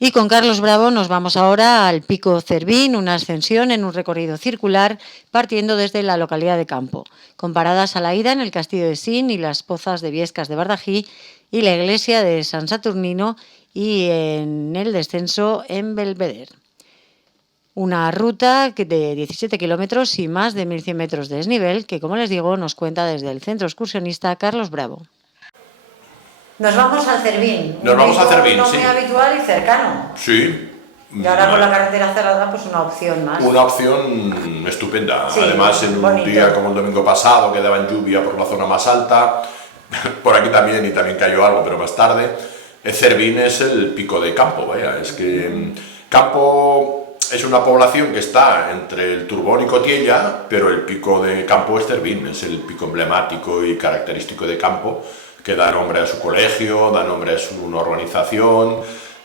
Y con Carlos Bravo nos vamos ahora al Pico Cervín, una ascensión en un recorrido circular partiendo desde la localidad de Campo, con paradas a la ida en el Castillo de Sin y las Pozas de Viescas de Bardají y la iglesia de San Saturnino, y en el descenso en Belvedere. Una ruta de 17 kilómetros y más de 1.100 metros de desnivel que, como les digo, nos cuenta desde el centro excursionista Carlos Bravo. Nos vamos al Cervín. Nos vamos a Cervín, no sí. Muy habitual y cercano. Sí. Y ahora con la carretera cerrada, pues una opción más. Una opción estupenda. Sí, además, en bonito. Un día como el domingo pasado, que daba lluvia por la zona más alta, por aquí también, y también cayó algo, pero más tarde. Cervín es el pico de Campo, vaya. Es que Campo es una población que está entre el Turbón y Cotiella, pero el pico de Campo es Cervín, es el pico emblemático y característico de Campo, que da nombre a su colegio, da nombre a su urbanización,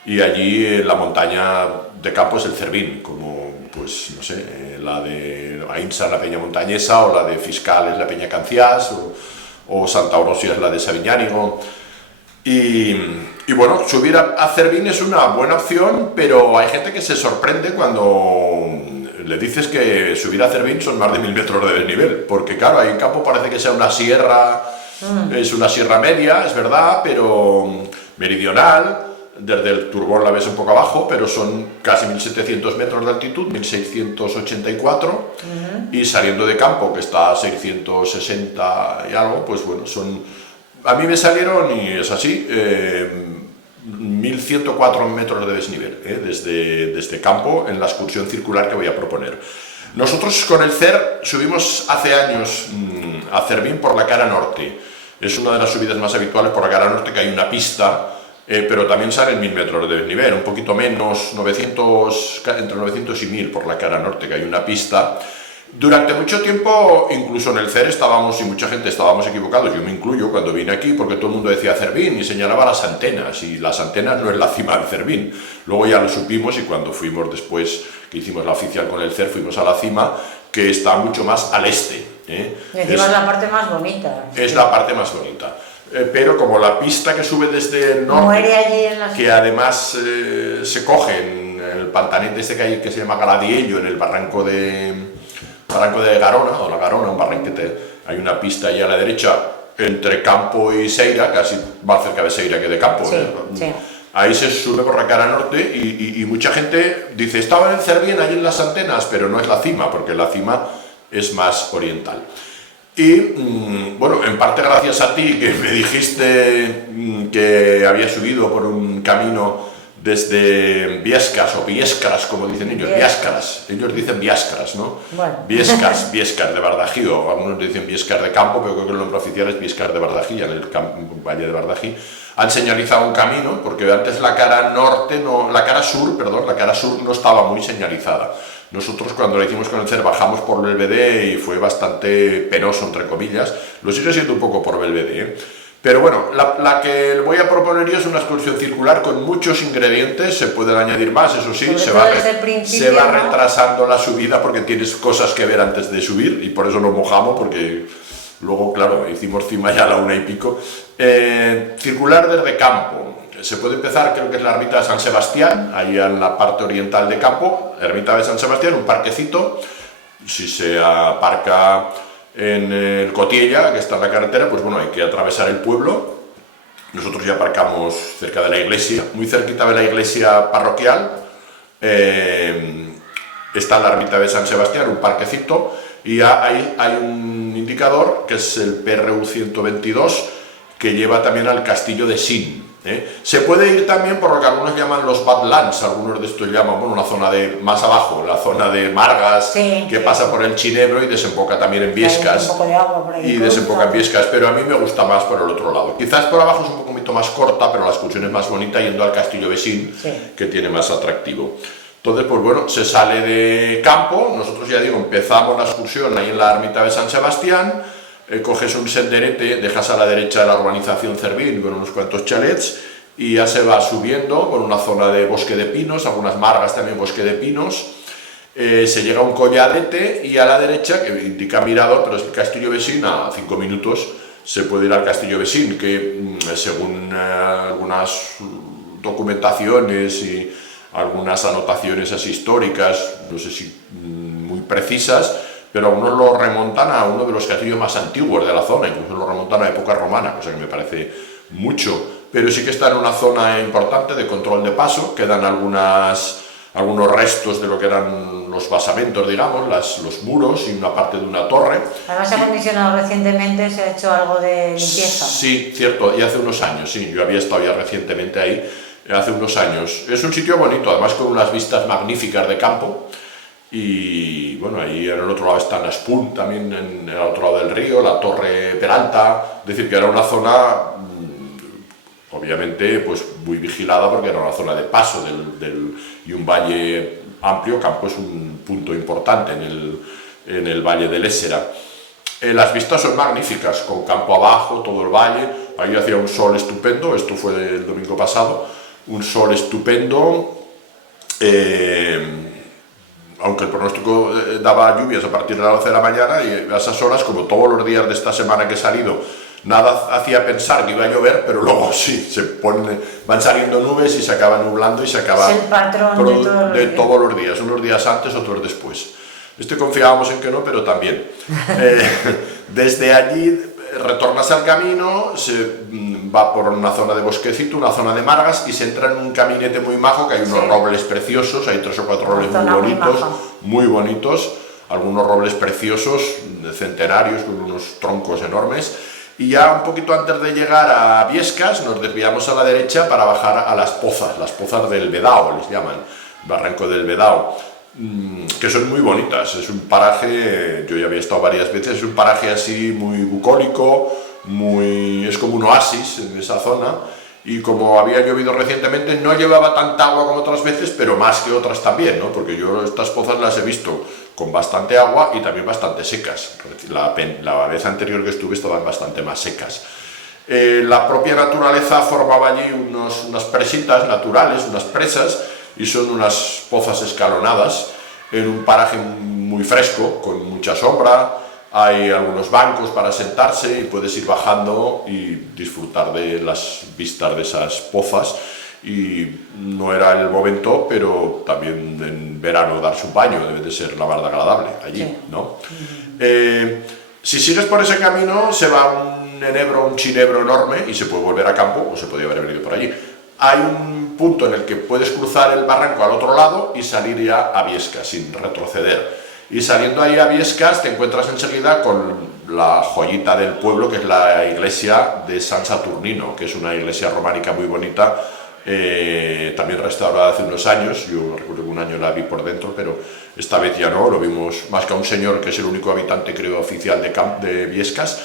y allí en la montaña de Campo es el Cervín, como, pues, no sé, la de Ainsa es la Peña Montañesa, o la de Fiscal es la Peña Canciás, o Santa Orosia es la de Sabiñánigo. Y bueno, subir a Cervín es una buena opción, pero hay gente que se sorprende cuando le dices que subir a Cervín son más de 1.000 metros de desnivel, porque claro, ahí en Campo parece que sea una sierra, es una sierra media, es verdad, pero meridional. Desde el Turbón la ves un poco abajo, pero son casi 1.700 metros de altitud, 1.684, y saliendo de Campo, que está a 660 y algo, pues bueno, a mí me salieron, y es así, 1.104 metros de desnivel, desde Campo, en la excursión circular que voy a proponer. Nosotros con el CER subimos hace años a Cervín por la cara norte. Es una de las subidas más habituales por la cara norte, que hay una pista, pero también salen 1.000 metros de desnivel, un poquito menos, entre 900 y 1.000 por la cara norte, que hay una pista. Durante mucho tiempo, incluso en el CER estábamos, y mucha gente estábamos equivocados, yo me incluyo cuando vine aquí, porque todo el mundo decía Cervín y señalaba las antenas, y las antenas no es la cima del Cervín. Luego ya lo supimos, y cuando fuimos después, que hicimos la oficial con el CER, fuimos a la cima, que está mucho más al este. Y encima es la parte más bonita. Es la parte más bonita. Pero como la pista que sube desde el norte, muere allí en que además se coge en el pantanete este que se llama Galadiello, en el barranco de Garona, o la Garona, un barranquete, hay una pista ahí a la derecha, entre Campo y Seira, casi más cerca de Seira que de Campo. Sí, sí. Ahí se sube por la cara norte, y mucha gente dice, estaba en el Cervín, allí en las antenas, pero no es la cima, porque la cima es más oriental. Y bueno, en parte gracias a ti, que me dijiste que había subido por un camino desde Viescas, o Viescas, como dicen ellos, Viescas, ellos dicen Viescas, ¿no? Bueno. Viescas de Bardají, o algunos dicen Viescas de Campo, pero creo que el nombre oficial es Viescas de Bardají, en el valle de Bardají. Han señalizado un camino, porque antes la cara sur no estaba muy señalizada. Nosotros, cuando lo hicimos con el CER, bajamos por Belvedere y fue bastante penoso, entre comillas. Lo sigue siendo un poco por Belvedere, Pero bueno, la que voy a proponer yo es una excursión circular con muchos ingredientes. Se pueden añadir más, eso sí, se va retrasando la subida, porque tienes cosas que ver antes de subir, y por eso nos mojamos, porque luego, claro, hicimos cima ya a la 1:00 y pico. Circular desde Campo. Se puede empezar, creo que es la ermita de San Sebastián, ahí en la parte oriental de Campo, ermita de San Sebastián, un parquecito. Si se aparca en el Cotiella, que está en la carretera, pues bueno, hay que atravesar el pueblo. Nosotros ya aparcamos cerca de la iglesia, muy cerquita de la iglesia parroquial. Está la ermita de San Sebastián, un parquecito, y hay un indicador, que es el PRU 122, que lleva también al castillo de Sin. Se puede ir también por lo que algunos llaman los Badlands, algunos de estos llaman, bueno, una zona de más abajo, la zona de Margas, sí, que pasa por el Chinebro y desemboca también en Viescas, un poco de agua por ahí, y desemboca en Viescas, pero a mí me gusta más por el otro lado. Quizás por abajo es un poquito más corta, pero la excursión es más bonita yendo al castillo de Sin, sí, que tiene más atractivo. Entonces, pues bueno, se sale de Campo. Nosotros, ya digo, empezamos la excursión ahí en la ermita de San Sebastián. Coges un senderete, dejas a la derecha la urbanización Cervín con unos cuantos chalets, y ya se va subiendo por una zona de bosque de pinos, algunas margas también bosque de pinos. Se llega a un colladete, y a la derecha, que indica mirador, pero es el castillo Besín, a 5 minutos se puede ir al castillo Besín, que según algunas documentaciones y algunas anotaciones así históricas, no sé si muy precisas, pero algunos lo remontan a uno de los castillos más antiguos de la zona, incluso lo remontan a época romana, cosa que me parece mucho, pero sí que está en una zona importante de control de paso, quedan algunos restos de lo que eran los basamentos, digamos, los muros y una parte de una torre. Además se ha acondicionado recientemente, se ha hecho algo de limpieza. Sí, cierto, y hace unos años, sí, yo había estado ya recientemente ahí, hace unos años. Es un sitio bonito, además con unas vistas magníficas de campo. Y bueno, ahí en el otro lado está Naspún, también en el otro lado del río, la Torre Peralta, es decir, que era una zona obviamente pues muy vigilada porque era una zona de paso y un valle amplio. Campo es un punto importante en el valle del Ésera. Las vistas son magníficas, con campo abajo, todo el valle, ahí hacía un sol estupendo, esto fue el domingo pasado, un sol estupendo, aunque el pronóstico daba lluvias a partir de las 12 de la mañana, y a esas horas, como todos los días de esta semana que he salido, nada hacía pensar que iba a llover, pero luego sí, van saliendo nubes y se acaba nublando y se acaba... Es el patrón de todos los días, unos días antes, otros después. Confiábamos en que no, pero también. Desde allí retornas al camino, se va por una zona de bosquecito, una zona de margas, y se entra en un caminete muy majo, que hay unos robles preciosos, hay 3 o 4 robles muy bonitos, algunos robles preciosos, centenarios, con unos troncos enormes. Y ya un poquito antes de llegar a Viescas nos desviamos a la derecha para bajar a las pozas del Vedao, les llaman, Barranco del Vedao, que son muy bonitas. Es un paraje, yo ya había estado varias veces, es un paraje así muy bucólico, es como un oasis en esa zona, y como había llovido recientemente no llevaba tanta agua como otras veces, pero más que otras también, ¿no? Porque yo estas pozas las he visto con bastante agua y también bastante secas. La vez anterior que estuve estaban bastante más secas. La propia naturaleza formaba allí unas presitas naturales, unas presas, y son unas pozas escalonadas en un paraje muy fresco, con mucha sombra. Hay algunos bancos para sentarse y puedes ir bajando y disfrutar de las vistas de esas pozas. Y no era el momento, pero también en verano darse un baño debe de ser la verdad agradable allí, ¿no? Si sigues por ese camino se va un chinebro enorme y se puede volver a campo, o se podía haber venido por allí. Hay un punto en el que puedes cruzar el barranco al otro lado y salir ya a Viescas sin retroceder. Y saliendo ahí a Viescas te encuentras enseguida con la joyita del pueblo, que es la iglesia de San Saturnino, que es una iglesia románica muy bonita, también restaurada hace unos años. Yo recuerdo que un año la vi por dentro, pero esta vez ya no, lo vimos más que a un señor que es el único habitante, creo, oficial de Viescas.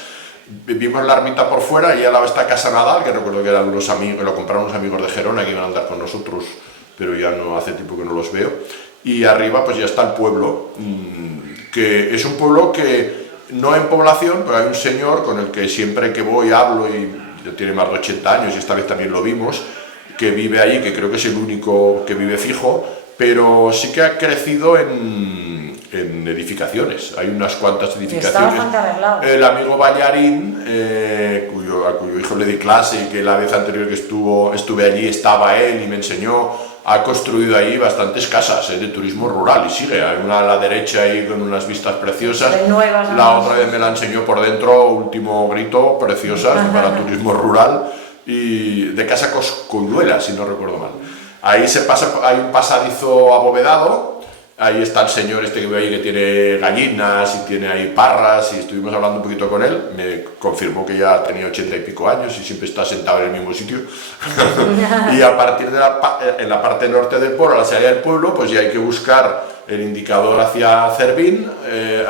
Vimos la ermita por fuera y al lado está Casa Nadal, que recuerdo que eran unos amigos, lo compraron unos amigos de Gerona que iban a andar con nosotros, pero ya no hace tiempo que no los veo. Y arriba pues ya está el pueblo, que es un pueblo que no en población, pero hay un señor con el que siempre que voy hablo, y ya tiene más de 80 años y esta vez también lo vimos, que vive allí, que creo que es el único que vive fijo, pero sí que ha crecido en edificaciones. Hay unas cuantas edificaciones. El amigo Ballarín, a cuyo hijo le di clase, y que la vez anterior que estuve allí estaba él y me enseñó, ha construido ahí bastantes casas de turismo rural, y sigue. Hay una a la derecha ahí con unas vistas preciosas, la otra vez me la enseñó por dentro, último grito, preciosas para turismo rural, y de Casa Coscuyuela, si no recuerdo mal. Ahí hay un pasadizo abovedado, ahí está el señor que ve ahí, que tiene gallinas y tiene ahí parras, y estuvimos hablando un poquito con él, me confirmó que ya tenía 80 y pico años y siempre está sentado en el mismo sitio. Y a partir de en la parte norte del pueblo, a la salida del pueblo, pues ya hay que buscar el indicador hacia Cervín.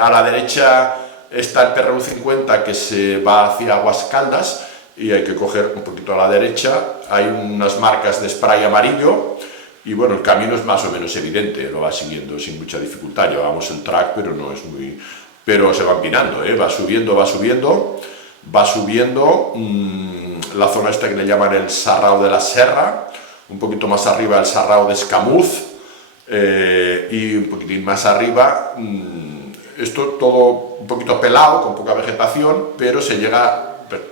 A la derecha está el PRU 50 que se va hacia Aguascaldas, y hay que coger un poquito a la derecha. Hay unas marcas de spray amarillo, y bueno, el camino es más o menos evidente, lo va siguiendo sin mucha dificultad. Llevamos el track, pero no es muy... pero se va empinando, va subiendo, la zona esta que le llaman el Sarrao de la Serra, un poquito más arriba el Sarrao de Escamuz, y un poquitín más arriba, esto todo un poquito pelado, con poca vegetación, pero se llega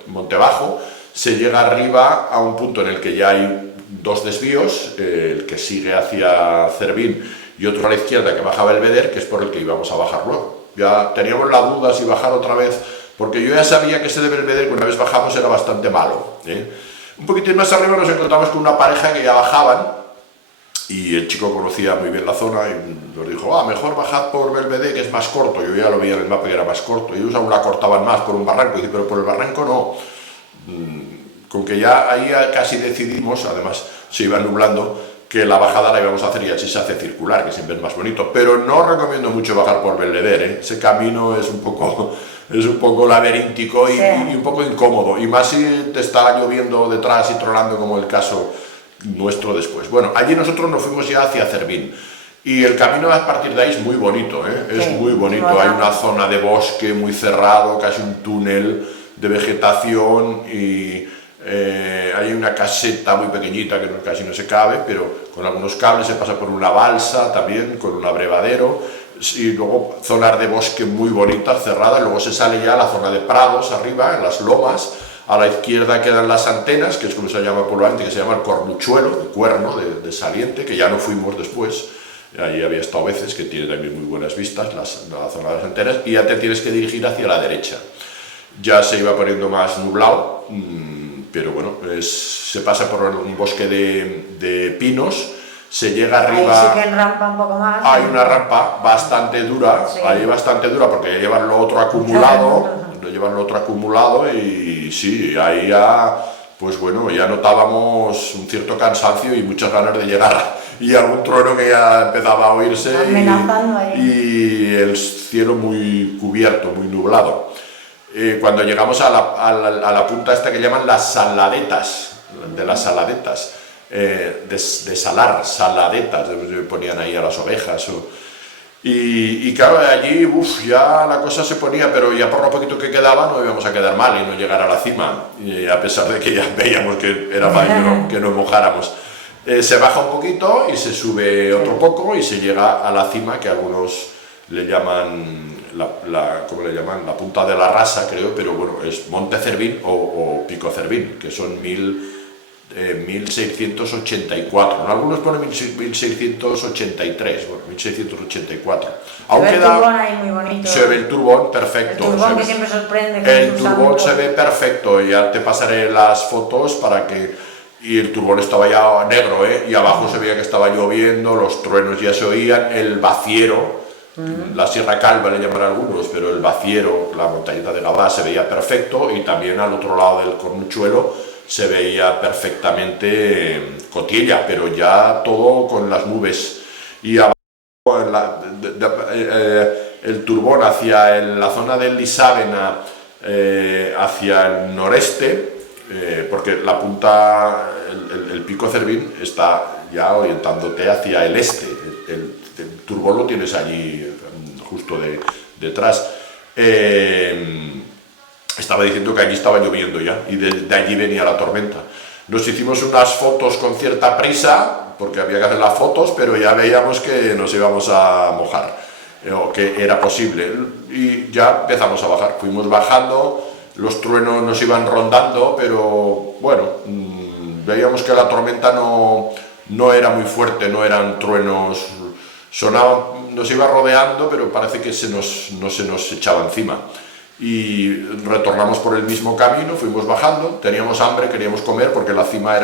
monte abajo, se llega arriba a un punto en el que ya hay dos desvíos, el que sigue hacia Cervín y otro a la izquierda que baja a Belvedere, que es por el que íbamos a bajar luego. Ya teníamos la duda si bajar otra vez, porque yo ya sabía que ese de Belvedere, que una vez bajamos, era bastante malo. Un poquitín más arriba nos encontramos con una pareja que ya bajaban, y el chico conocía muy bien la zona y nos dijo, mejor bajad por Belvedere, que es más corto. Yo ya lo veía en el mapa que era más corto, y ellos aún la cortaban más por un barranco. Y dice, pero por el barranco no. Con que ya ahí casi decidimos, además se iba nublando, que la bajada la íbamos a hacer y así se hace circular, que siempre es más bonito. Pero no recomiendo mucho bajar por Belvedere, ese camino es un poco laberíntico y un poco incómodo, y más si te está lloviendo detrás y tronando, como el caso nuestro después. Bueno, allí nosotros nos fuimos ya hacia Cervín, y el camino a partir de ahí es muy bonito, es muy bonito. Hay una zona de bosque muy cerrado, casi un túnel de vegetación, y hay una caseta muy pequeñita que casi no se cabe, pero con algunos cables se pasa por una balsa también, con un abrevadero, y luego zonas de bosque muy bonitas, cerradas. Luego se sale ya a la zona de prados arriba, en las lomas. A la izquierda quedan las antenas, que es como se llama pobremente, que se llama el Cornuchuelo, el cuerno de Saliente, que ya no fuimos después. Ahí había estado veces, que tiene también muy buenas vistas, la zona de las antenas, y ya te tienes que dirigir hacia la derecha. Ya se iba poniendo más nublado, pero bueno, se pasa por un bosque de pinos, se llega arriba. Ahí sí que rampa un poco más. Hay una rampa bastante dura, porque ya llevan lo otro acumulado, y sí, ahí ya, pues bueno, ya notábamos un cierto cansancio y muchas ganas de llegar, y algún trueno que ya empezaba a oírse, y el cielo muy cubierto, muy nublado. Cuando llegamos a la punta esta que llaman las saladetas, de salar, saladetas, ponían ahí a las ovejas. Y claro, allí ya la cosa se ponía, pero ya por lo poquito que quedaba no íbamos a quedar mal y no llegar a la cima, y a pesar de que ya veíamos que era mal que nos mojáramos. Se baja un poquito y se sube otro poco y se llega a la cima, que algunos le llaman, ¿cómo le llaman? La punta de la Rasa, creo, pero bueno, es Monte Cervín o Pico Cervín, que son 1684, ¿no? Algunos ponen 1683, bueno, 1684. Aunque se ve el turbón ahí muy bonito. Se ve el turbón perfecto. El turbón que siempre sorprende. El turbón se ve perfecto, ya te pasaré las fotos para que... Y el turbón estaba ya negro, y abajo se veía que estaba lloviendo, los truenos ya se oían, el vaciero, la Sierra Calva le llaman algunos, pero el vaciero, la montañita de Gabá, se veía perfecto, y también al otro lado del Cornuchuelo se veía perfectamente Cotilla, pero ya todo con las nubes. Y abajo el turbón hacia la zona del Lisávena, hacia el noreste, porque la punta, el Pico Cervín está ya orientándote hacia el este. El turbón lo tienes allí justo detrás. Estaba diciendo que allí estaba lloviendo ya, y de allí venía la tormenta. Nos hicimos unas fotos con cierta prisa, porque había que hacer las fotos, pero ya veíamos que nos íbamos a mojar, o que era posible, y ya empezamos a bajar. Fuimos bajando, los truenos nos iban rondando, pero bueno, veíamos que la tormenta no era muy fuerte, no eran truenos, sonaban, nos iba rodeando, pero parece que no se nos echaba encima. Y retornamos por el mismo camino, fuimos bajando, teníamos hambre, queríamos comer, porque la cima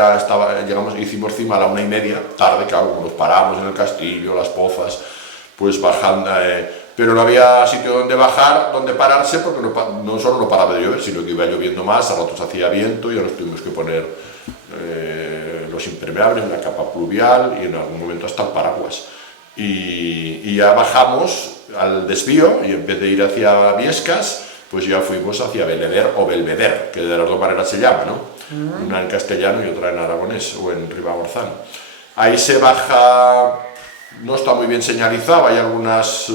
hicimos cima a la 1:30, tarde, claro, nos paramos en el castillo, las pozas, pues bajando, pero no había sitio donde bajar, donde pararse, porque no solo no paraba de llover, sino que iba lloviendo más, a ratos hacía viento, y ya nos tuvimos que poner los impermeables, la capa pluvial, y en algún momento hasta el paraguas. Y ya bajamos al desvío, y en vez de ir hacia Viescas, pues ya fuimos hacia Belvedere o Belvedere, que de las dos maneras se llama, ¿no? Una en castellano y otra en aragonés o en ribagorzano. Ahí se baja, no está muy bien señalizado, hay algunas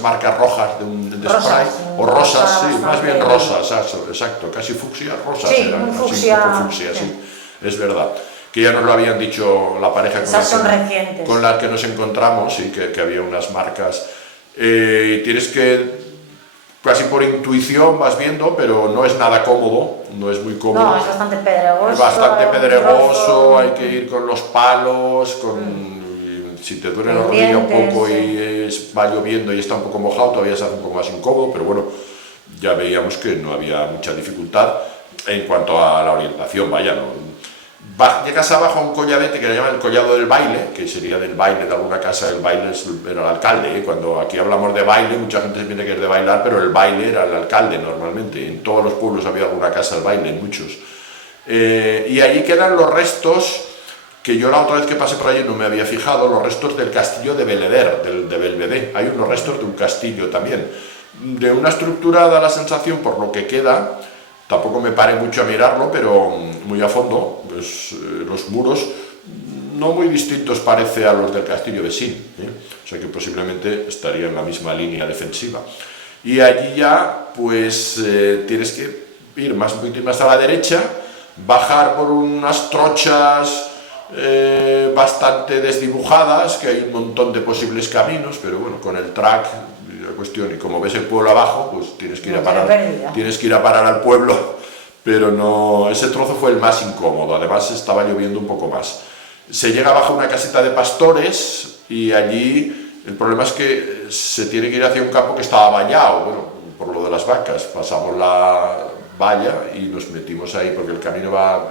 marcas rojas de spray, o rosas, sí, más bien rosas, exacto, casi fucsia, rosas, sí, eran, un así, fucsia, un poco fucsia, sí, es verdad. Que ya nos lo habían dicho la pareja con la que nos encontramos, y que había unas marcas. Tienes que casi por intuición vas viendo, pero no es nada cómodo, no es muy cómodo. No, es bastante pedregoso. Es bastante pedregoso, hay que ir con los palos, si te duele la rodilla un poco sí. y va lloviendo y está un poco mojado, todavía se hace un poco más incómodo, pero bueno, ya veíamos que no había mucha dificultad en cuanto a la orientación, vaya, no. Llegas abajo a un colladete que le llaman el collado del baile, que sería del baile de alguna casa, el baile era el alcalde, ¿eh? Cuando aquí hablamos de baile, mucha gente se piensa que es de bailar, pero el baile era el alcalde normalmente, en todos los pueblos había alguna casa del baile, en muchos. Y allí quedan los restos, que yo la otra vez que pasé por allí no me había fijado, los restos del castillo de Beleder, de Belvedere. Hay unos restos de un castillo también, de una estructura, da la sensación, por lo que queda, tampoco me paré mucho a mirarlo, pero muy a fondo, pues, los muros no muy distintos parece a los del castillo de Sin, ¿eh? O sea que posiblemente estaría en la misma línea defensiva. Y allí ya, pues, tienes que ir un poquito más a la derecha, bajar por unas trochas bastante desdibujadas, que hay un montón de posibles caminos, pero bueno, con el track, la cuestión, y como ves el pueblo abajo, pues tienes que ir a parar al pueblo, pero no, ese trozo fue el más incómodo, además estaba lloviendo un poco más. Se llega abajo a una caseta de pastores y allí el problema es que se tiene que ir hacia un campo que estaba vallado, bueno, por lo de las vacas, pasamos la valla y nos metimos ahí porque el camino va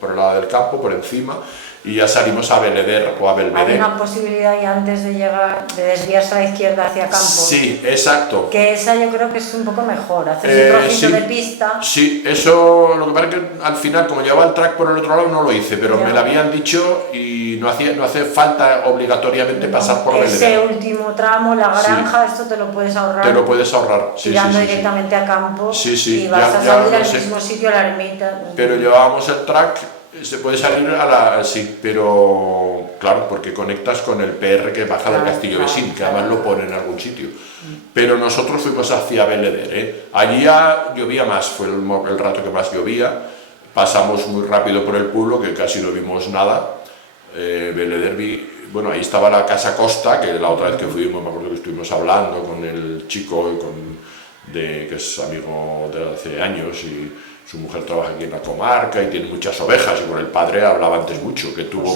por el lado del campo, por encima, y ya salimos a Beleder o a Belvedere. Hay una posibilidad ya antes de llegar, de desviarse a la izquierda hacia campo. Sí, exacto. Que esa yo creo que es un poco mejor, hacer un trocito de pista. Sí, eso, lo que pasa es que al final, como llevaba el track por el otro lado, no lo hice, pero me lo habían dicho y no hace falta obligatoriamente pasar por Belvedere. Ese último tramo, la granja, esto te lo puedes ahorrar. Te lo puedes ahorrar, sí. Tirando directamente a campo y vas a ya salir al mismo sitio, a la ermita. Pero llevábamos el track. Se puede salir sí, pero claro, porque conectas con el PR que baja del castillo de Sin, que además lo pone en algún sitio. Pero nosotros fuimos hacia Belvedere, ¿eh? Allí ya llovía más, fue el rato que más llovía, pasamos muy rápido por el pueblo, que casi no vimos nada. Belvedere, bueno, ahí estaba la Casa Costa, que la otra vez que fuimos, me acuerdo que estuvimos hablando con el chico, que es amigo de hace años, y su mujer trabaja aquí en la comarca y tiene muchas ovejas, y con el padre hablaba antes mucho, que tuvo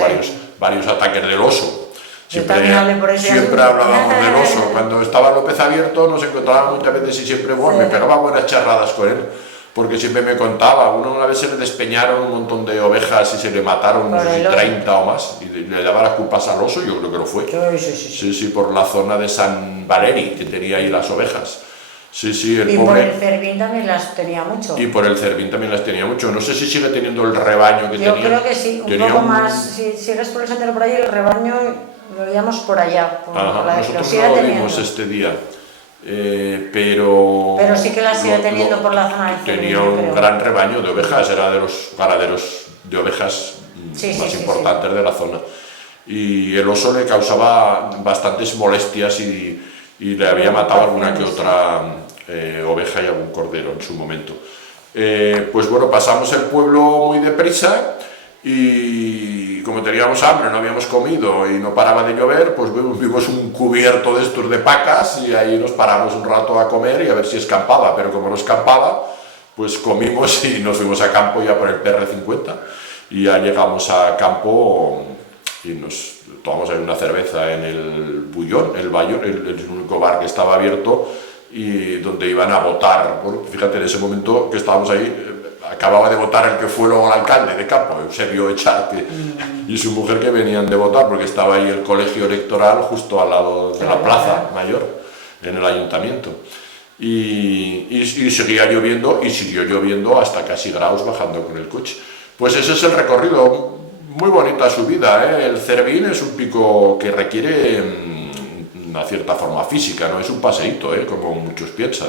varios ataques del oso. Siempre hablábamos del oso. Cuando estaba López Abierto nos encontrábamos muchas veces y siempre me pegaba buenas charradas con él, porque siempre me contaba, una vez se le despeñaron un montón de ovejas y se le mataron, no sé si 30 o más, y le daba las culpas al oso, yo creo que lo fue. Sí, por la zona de San Valeri, que tenía ahí las ovejas. Sí, el y pobre. Por el Cervín también las tenía mucho. Y por el Cervín también las tenía mucho. No sé si sigue teniendo el rebaño que tenía. Yo creo que sí, un poco más. Si sigues por el sendero por ahí, el rebaño lo veíamos por allá. Nosotros no lo vimos este día. Pero sí que las sigue teniendo por la zona de Cervín. Tenía un gran rebaño de ovejas, era de los ganaderos de ovejas más importantes de la zona. Y el oso le causaba bastantes molestias y le había matado alguna que otra oveja y algún cordero en su momento. Pues bueno, pasamos el pueblo muy deprisa y como teníamos hambre, no habíamos comido y no paraba de llover, pues vimos un cubierto de estos de pacas y ahí nos paramos un rato a comer y a ver si escampaba, pero como no escampaba, pues comimos y nos fuimos a campo ya por el PR50 y ya llegamos a campo y nos tomamos ahí una cerveza en el Bullón, el Bayón, el único bar que estaba abierto y donde iban a votar. Bueno, fíjate, en ese momento que estábamos ahí, acababa de votar el que fue luego el alcalde de campo, Eusebio Echar, y su mujer, que venían de votar, porque estaba ahí el colegio electoral justo al lado de la plaza mayor, en el ayuntamiento. Y seguía lloviendo, y siguió lloviendo hasta casi grados bajando con el coche. Pues ese es el recorrido. Muy bonita subida, ¿eh? El Cervín es un pico que requiere una cierta forma física, no es un paseíto, como muchos piensan.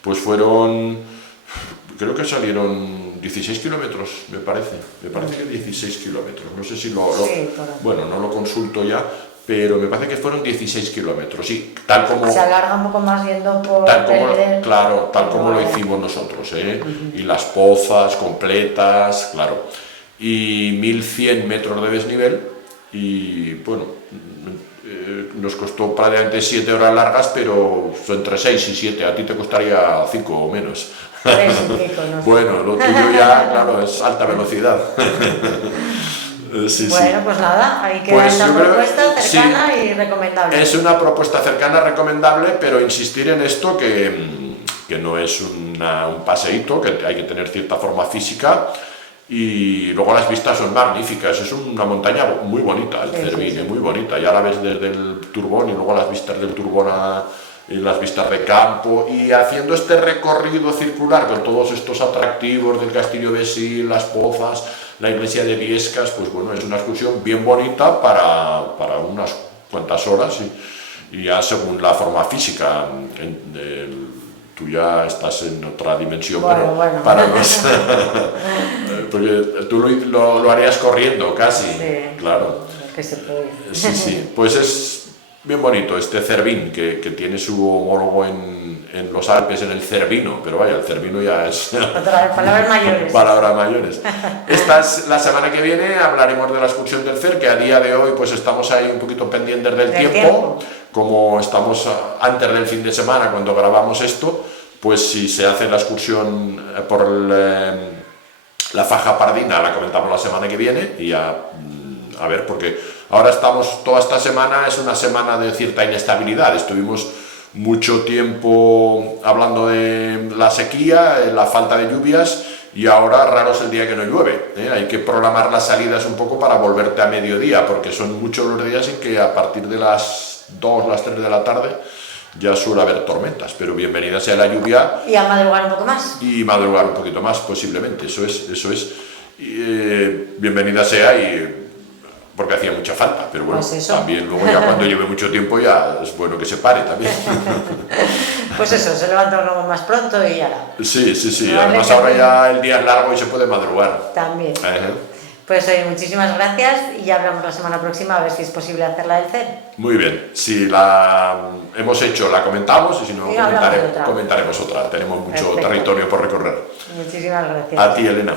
Pues creo que salieron 16 kilómetros, me parece que 16 kilómetros, no sé si bueno, no lo consulto ya, pero me parece que fueron 16 kilómetros, sí, tal como... Se alarga un poco más yendo por... Tal como lo hicimos nosotros, y las pozas completas, claro. Y 1100 metros de desnivel y bueno, nos costó prácticamente 7 horas largas, pero son entre 6 y 7, a ti te costaría 5 o menos. 3 y pico, no sé. Bueno, lo tuyo ya, claro, es alta velocidad. Sí, bueno, sí. pues nada, ahí queda Pues esta yo creo- propuesta cercana sí. y recomendable. Es una propuesta cercana, recomendable, pero insistir en esto que no es un paseíto, que hay que tener cierta forma física, y luego las vistas son magníficas. Es una montaña muy bonita, el Sí, Cervini, sí, sí. muy bonita. Ya la ves desde el Turbón y luego las vistas del Turbón y las vistas de campo, y haciendo este recorrido circular con todos estos atractivos del Castillo de Sil, las pozas, la iglesia de Viescas, pues bueno, es una excursión bien bonita para unas cuantas horas, y ya según la forma física. Tú ya estás en otra dimensión, Bueno, pero bueno. para los... porque tú lo harías corriendo casi, Sí. claro. Que se puede. Sí, sí, pues es bien bonito este Cervín, que tiene su homólogo en los Alpes, en el Cervino, pero vaya, el Cervino ya es... Palabras mayores. Palabras mayores. Esta es la semana que viene, hablaremos de la excursión del CER, que a día de hoy pues estamos ahí un poquito pendientes del tiempo. Como estamos antes del fin de semana cuando grabamos esto, pues si se hace la excursión por la Faja Pardina, la comentamos la semana que viene, y ya, a ver, porque ahora estamos, toda esta semana es una semana de cierta inestabilidad. Estuvimos mucho tiempo hablando de la sequía, la falta de lluvias, y ahora raro es el día que no llueve, ¿eh? Hay que programar las salidas un poco para volverte a mediodía, porque son muchos los días en que a partir de las 2, las 3 de la tarde ya suele haber tormentas, pero bienvenida sea la lluvia. Y a madrugar un poco más. Y madrugar un poquito más, posiblemente, eso es. Bienvenida sea, porque hacía mucha falta, pero bueno, Pues eso. también luego ya cuando lleve mucho tiempo ya es bueno que se pare también. Pues eso, se levanta uno más pronto y ya. Sí, Vale, además ahora ya el día es largo y se puede madrugar. También. Ajá. Pues oye, muchísimas gracias y ya hablamos la semana próxima a ver si es posible hacerla del CER. Muy bien, si la hemos hecho la comentamos, y si no Y hablamos de otra. comentaremos otra. Tenemos mucho Perfecto. territorio por recorrer. Muchísimas gracias. A ti, Elena.